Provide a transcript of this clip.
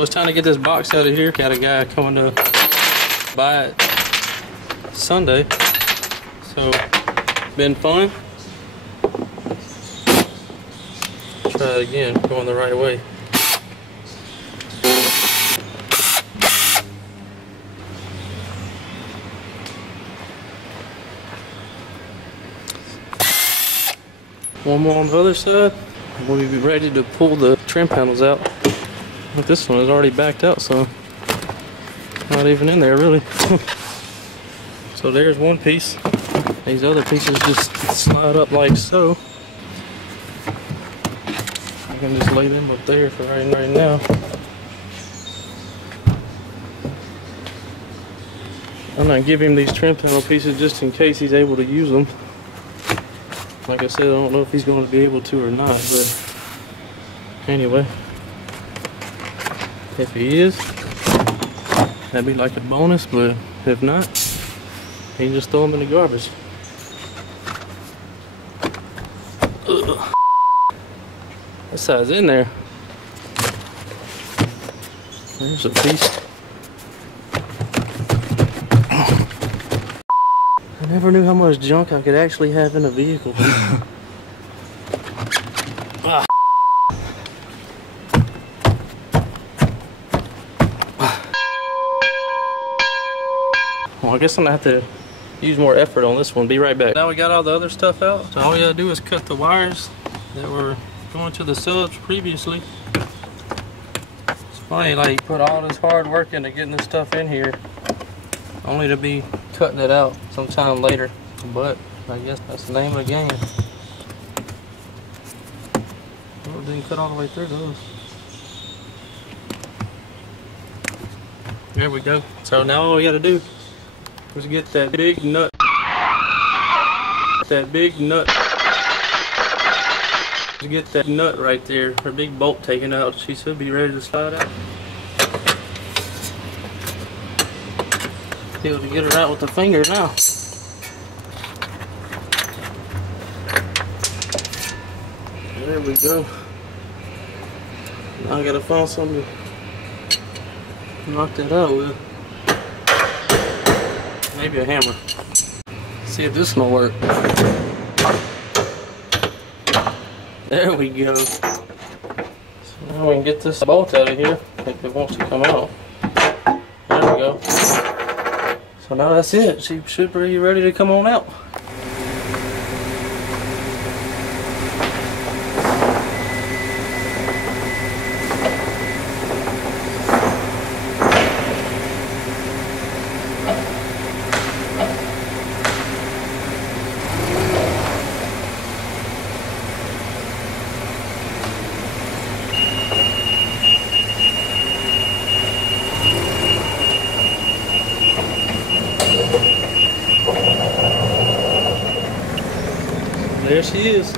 So it's time to get this box out of here. Got a guy coming to buy it Sunday. So, been fun. Try it again, going the right way. One more on the other side. We'll be ready to pull the trim panels out. But this one is already backed out, so not even in there really. So there's one piece. These other pieces just slide up like so. I can just lay them up there for right now. I'm gonna give him these trim panel pieces just in case he's able to use them. Like I said, I don't know if he's going to be able to or not, but anyway, if he is, that'd be like a bonus, but if not, he can just throw them in the garbage. Ugh. That side's in there. There's a piece. I never knew how much junk I could actually have in a vehicle. Ah. Well, I guess I'm gonna have to use more effort on this one. Be right back. Now we got all the other stuff out, so all we gotta do is cut the wires that were going to the subs previously. It's funny, like, put all this hard work into getting this stuff in here, only to be cutting it out sometime later. But I guess that's the name of the game. Well, it didn't cut all the way through those. There we go. So now all we gotta do is get that big nut. That big nut. Get that nut right there, her big bolt taken out. She should be ready to slide out. Be able to get her out with the finger now. There we go. Now I gotta find something to knock that out with. Maybe a hammer. See if this one will work. There we go. So now we can get this bolt out of here if it wants to come out. There we go. So now that's it. She should be ready to come on out. There she is.